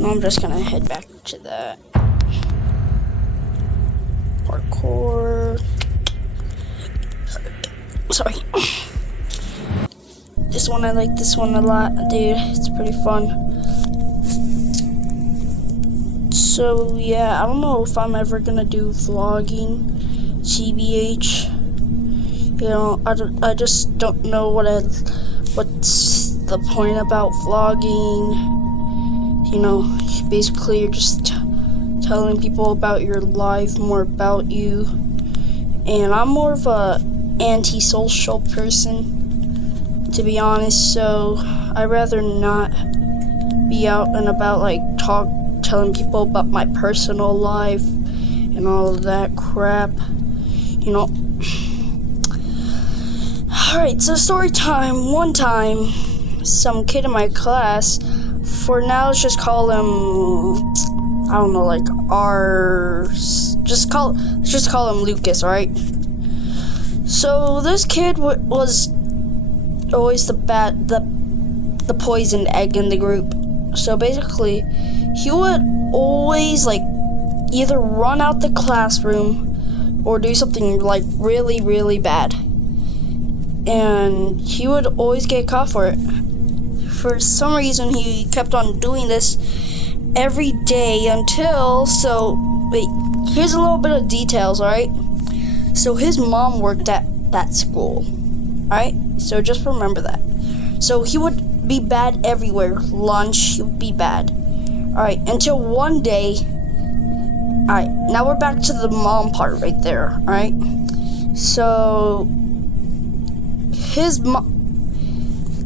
No, I'm just gonna head back to that. Parkour. Sorry. I like this one a lot, dude. It's pretty fun. So yeah, I don't know if I'm ever gonna do vlogging, TBH. You know, I just don't know what's the point about vlogging. You know, basically you're just telling people about your life, more about you. And I'm more of a antisocial person, to be honest, so I'd rather not be out and about, like, telling people about my personal life and all of that crap, you know. Alright, so story time. One time, some kid in my class, for now let's just call him, I don't know, like let's just call him Lucas, alright? So this kid was always the poisoned egg in the group. So basically, he would always, like, either run out the classroom or do something, like, really, really bad. And he would always get caught for it. For some reason, he kept on doing this every day until, wait, here's a little bit of details, alright? So his mom worked at that school, alright? So just remember that. So he would be bad everywhere. Lunch, he would be bad. Alright, until one day, alright, now we're back to the mom part right there, alright? So,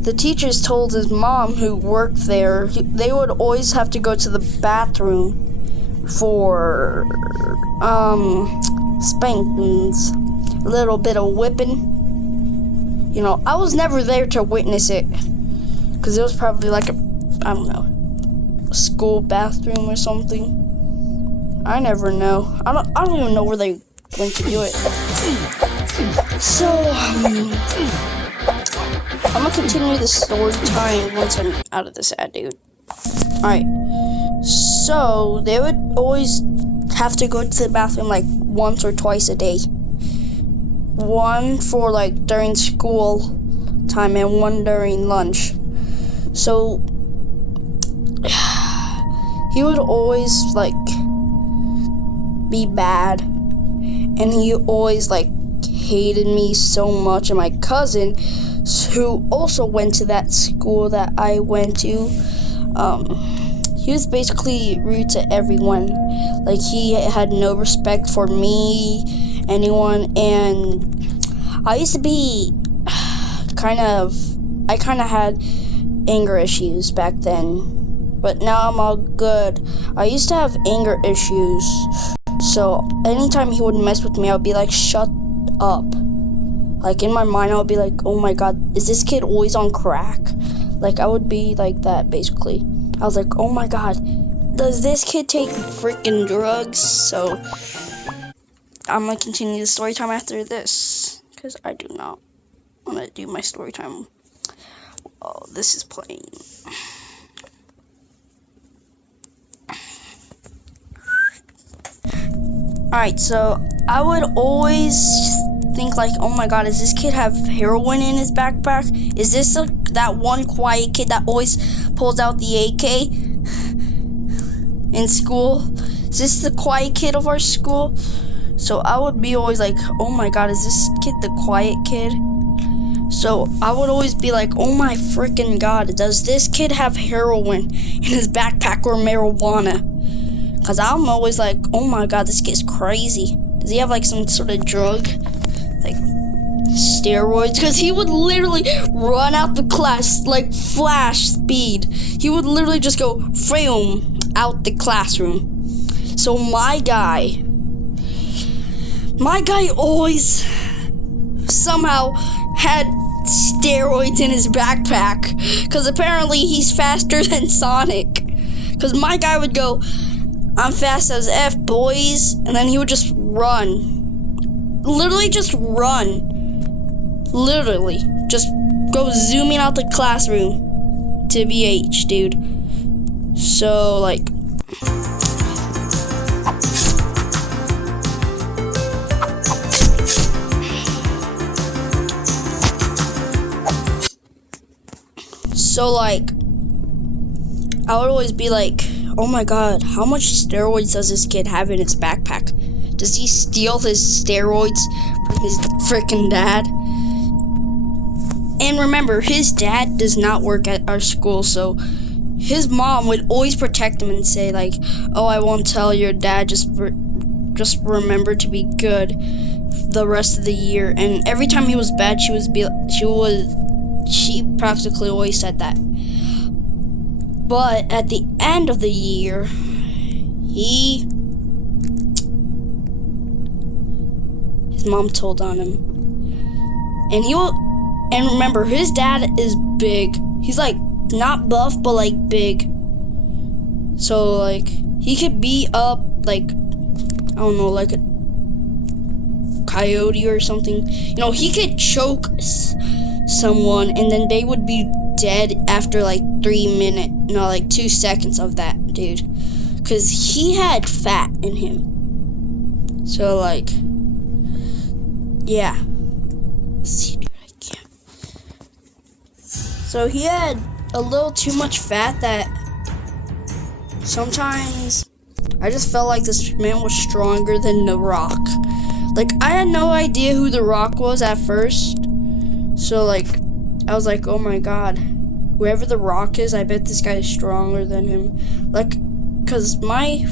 the teachers told his mom, who worked there, they would always have to go to the bathroom for, spankings, a little bit of whipping. You know, I was never there to witness it, because it was probably like a school bathroom or something. I never know. I don't even know where they went to do it. So, I'm gonna continue the story time once I'm out of this ad, dude. Alright. So, they would always have to go to the bathroom like once or twice a day. One for like during school time and one during lunch. So, he would always, like, be bad. And he always, like, hated me so much. And my cousin, who also went to that school that I went to, he was basically rude to everyone. Like, he had no respect for me, anyone, and I used to be I kind of had anger issues back then, but now I'm all good. I used to have anger issues, so anytime he would mess with me, I would be like, shut up. Like, in my mind, I would be like, oh my god, is this kid always on crack? Like, I would be like that, basically. I was like, oh my god, does this kid take freaking drugs? So, I'm gonna continue the story time after this, because I do not want to do my story time. Oh, this is playing. Alright, so I would always think like, oh my god, does this kid have heroin in his backpack? Is this that one quiet kid that always pulls out the AK in school? Is this the quiet kid of our school? So I would be always like, oh my god, is this kid the quiet kid? So I would always be like, oh my freaking god, does this kid have heroin in his backpack or marijuana? Because I'm always like, oh my god, this kid's crazy. Does he have like some sort of drug? Like steroids? Because he would literally run out the class like flash speed. He would literally just go film out the classroom. So my guy always somehow had steroids in his backpack, because apparently he's faster than Sonic. Because my guy would go, I'm fast as F, boys, and then he would just run. Literally just run. Literally just go zooming out the classroom to BH, dude. So like I would always be like, oh my god, how much steroids does this kid have in his backpack? Does he steal his steroids from his freaking dad? And remember, his dad does not work at our school, so his mom would always protect him and say like, oh, I won't tell your dad, just remember to be good the rest of the year. And every time he was bad, she practically always said that. But at the end of the year, his mom told on him, and remember, his dad is big. He's like not buff, but like big. So like he could be up like, I don't know, like a coyote or something. You know, he could choke someone and then they would be dead after like 2 seconds of that, dude. Because he had fat in him. So like, yeah. See, dude, I can't. So he had a little too much fat that sometimes I just felt like this man was stronger than The Rock. Like, I had no idea who The Rock was at first. So like, I was like, oh my god, whoever The Rock is, I bet this guy is stronger than him. Like, cause my